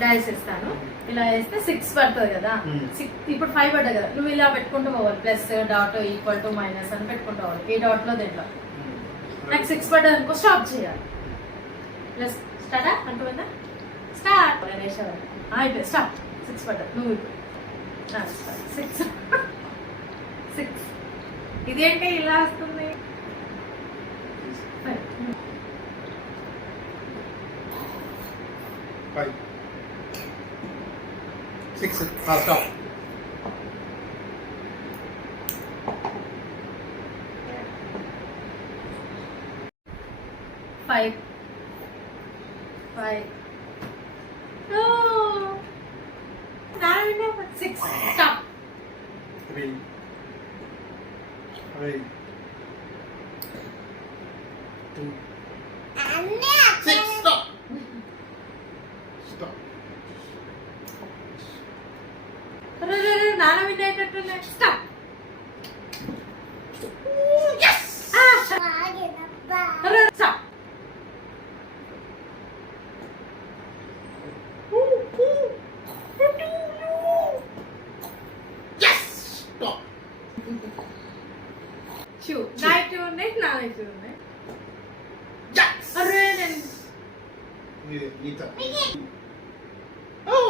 డైస్ ఇస్తాను. ఇలా వేస్తే 6 పడుతుంది కదా. ఇప్పుడు 5 పడ్డా కదా, నువ్వు ఇలా పెట్టుకుంటూ పోవాలి. Plus dot equal to minus అని పెట్టుకుంటూ పోవాలి. ఈ డాట్ లో దీంట్లో నాకు 6 పడ్డా అనుకో, స్టాప్ చేయాలి. ప్లస్ స్టార్టా అంటుందా, స్టార్ట్ అయిపోయి స్టార్ట్. 6 పడ్డా నువ్వు 6 6. ఇదేంటి ఇలా వస్తుంది? 5 6 స్టాప్. Five. No. 6. Stop. 3 2 6 stop. Stop. నాన్న వినేటట్టు stop. Yes. Stop. Yes. Stop. Shoe night ఉన్నాయి, నా నైట్ ఉన్నాయి. Yes. అరే నేను ఈత. Oh.